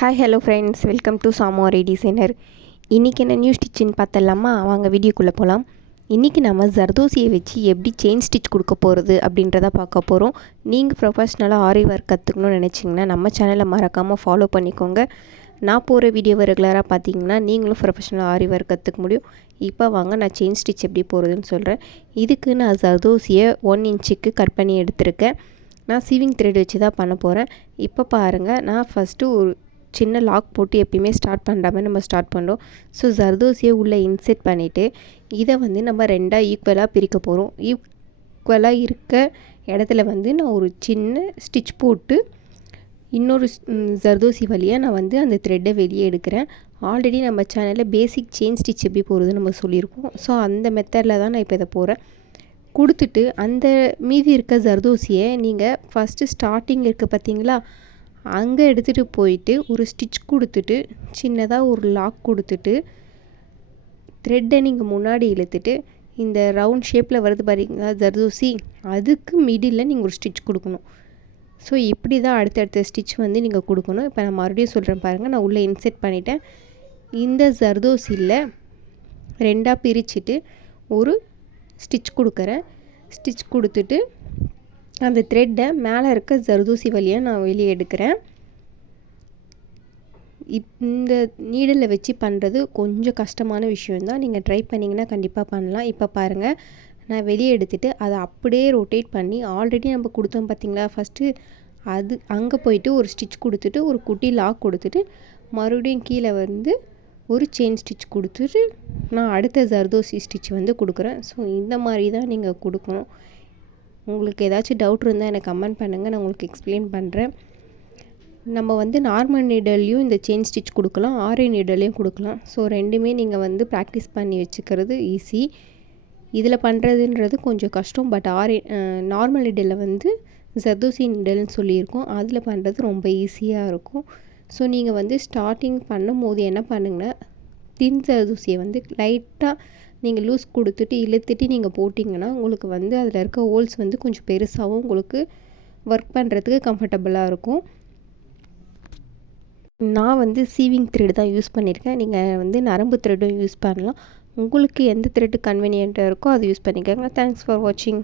Hi hello friends, welcome to சாமோரி designer. இன்றைக்கி என்ன நியூ ஸ்டிச்சுன்னு பார்த்தலாமா? வாங்க வீடியோக்குள்ளே போகலாம். இன்றைக்கி நம்ம ஜர்தோசியை வச்சு எப்படி செயின் ஸ்டிச் கொடுக்க போகிறது அப்படின்றத பார்க்க போகிறோம். நீங்கள் ப்ரொஃபஷ்னலாக ஆரி ஒர்க் கற்றுக்கணும்னு நினச்சிங்கன்னா நம்ம சேனலை மறக்காமல் ஃபாலோ பண்ணிக்கோங்க. நான் போகிற வீடியோவை ரெகுலராக பார்த்தீங்கன்னா நீங்களும் ப்ரொஃபஷ்னலாக ஆரி ஒர்க் கற்றுக்க முடியும். இப்போ வாங்க நான் செயின் ஸ்டிச் எப்படி போகிறதுன்னு சொல்கிறேன். இதுக்கு நான் ஜர்தோசியை 1 இன்ச்சுக்கு கட் பண்ணி எடுத்திருக்கேன். நான் சீவிங் த்ரெட் வச்சு தான் பண்ண போகிறேன். இப்போ பாருங்கள், நான் ஃபஸ்ட்டு ஒரு சின்ன லாக் போட்டு எப்பயுமே ஸ்டார்ட் பண்ணுற மாதிரி நம்ம ஸ்டார்ட் பண்ணுறோம். ஸோ ஜர்தோசியை உள்ளே இன்செர்ட் பண்ணிவிட்டு இதை நம்ம ரெண்டாக ஈக்குவலாக பிரிக்க போகிறோம். ஈக்குவலாக இருக்க இடத்துல நான் ஒரு சின்ன ஸ்டிச் போட்டு இன்னொரு ஜர்தோசி வழியாக நான் அந்த த்ரெட்டை வெளியே எடுக்கிறேன். ஆல்ரெடி நம்ம சேனலில் பேசிக் செயின் ஸ்டிச் எப்படி போகிறதுன்னு நம்ம சொல்லியிருக்கோம். ஸோ அந்த மெத்தடில் தான் நான் இப்போ இதை போகிறேன். கொடுத்துட்டு அந்த மீதி இருக்க ஜர்தோசியை நீங்கள் ஃபஸ்ட்டு ஸ்டார்டிங் இருக்குது பார்த்தீங்களா, அங்கே எடுத்துகிட்டு போயிட்டு ஒரு ஸ்டிச் கொடுத்துட்டு சின்னதாக ஒரு லாக் கொடுத்துட்டு த்ரெட்டை நீங்கள் முன்னாடி இழுத்துட்டு இந்த ரவுண்ட் ஷேப்பில் வருது பாருங்களா ஜர்தோசி, அதுக்கு மிடில் நீங்கள் ஒரு ஸ்டிச் கொடுக்கணும். ஸோ இப்படி தான் அடுத்தடுத்த ஸ்டிச் நீங்கள் கொடுக்கணும். இப்போ நான் மறுபடியும் சொல்கிறேன் பாருங்கள். நான் உள்ளே இன்செர்ட் பண்ணிவிட்டேன். இந்த ஜர்தோசியில் ரெண்டாக பிரிச்சுட்டு ஒரு ஸ்டிச் கொடுக்குறேன். ஸ்டிச் கொடுத்துட்டு அந்த த்ரெட்டை மேலே இருக்க ஜர்தோசி வழியாக நான் வெளியே எடுக்கிறேன். இந்த நீடில் வச்சு பண்ணுறது கொஞ்சம் கஷ்டமான விஷயந்தான். நீங்கள் ட்ரை பண்ணிங்கன்னா கண்டிப்பாக பண்ணலாம். இப்போ பாருங்கள், நான் வெளியே எடுத்துகிட்டு அதை அப்படியே ரொட்டேட் பண்ணி ஆல்ரெடி நம்ம கொடுத்தோம் பார்த்திங்களா ஃபஸ்ட்டு, அது அங்கே போயிட்டு ஒரு ஸ்டிச் கொடுத்துட்டு ஒரு குட்டி லாக் கொடுத்துட்டு மறுபடியும் கீழே ஒரு செயின் ஸ்டிச் கொடுத்துட்டு நான் அடுத்த ஜர்தோசி ஸ்டிச் கொடுக்குறேன். ஸோ இந்த மாதிரி தான் நீங்கள் கொடுக்கணும். உங்களுக்கு ஏதாச்சும் டவுட் இருந்தால் எனக்கு கமெண்ட் பண்ணுங்கள், நான் உங்களுக்கு எக்ஸ்பிளைன் பண்ணுறேன். நம்ம நார்மல் நீடல்லையும் இந்த செயின் ஸ்டிச் கொடுக்கலாம், ஆரி நீடல்லையும் கொடுக்கலாம். ஸோ ரெண்டுமே நீங்கள் ப்ராக்டிஸ் பண்ணி வச்சுக்கிறது ஈஸி. இதில் பண்ணுறதுன்றது கொஞ்சம் கஷ்டம். பட் நார்மல் நீடலில் ஜர்தோசி நீடல்னு சொல்லியிருக்கோம், அதில் பண்ணுறது ரொம்ப ஈஸியாக இருக்கும். ஸோ நீங்கள் ஸ்டார்டிங் பண்ணும் போது என்ன பண்ணுங்கன்னா, தின் ஜர்தோசியை லைட்டாக நீங்கள் லூஸ் கொடுத்துட்டு இழுத்துட்டு நீங்கள் போட்டிங்கன்னா உங்களுக்கு அதில் இருக்க ஹோல்ஸ் கொஞ்சம் பெருசாகவும் உங்களுக்கு ஒர்க் பண்ணுறதுக்கு கம்ஃபர்டபுளாக இருக்கும். நான் சீவிங் த்ரெட் தான் யூஸ் பண்ணியிருக்கேன். நீங்கள் நரம்பு த்ரெட்டும் யூஸ் பண்ணலாம். உங்களுக்கு எந்த த்ரெட்டு கன்வீனியண்ட்டாக இருக்கோ அதை யூஸ் பண்ணிக்கோங்க. தேங்க்ஸ் ஃபார் வாட்சிங்.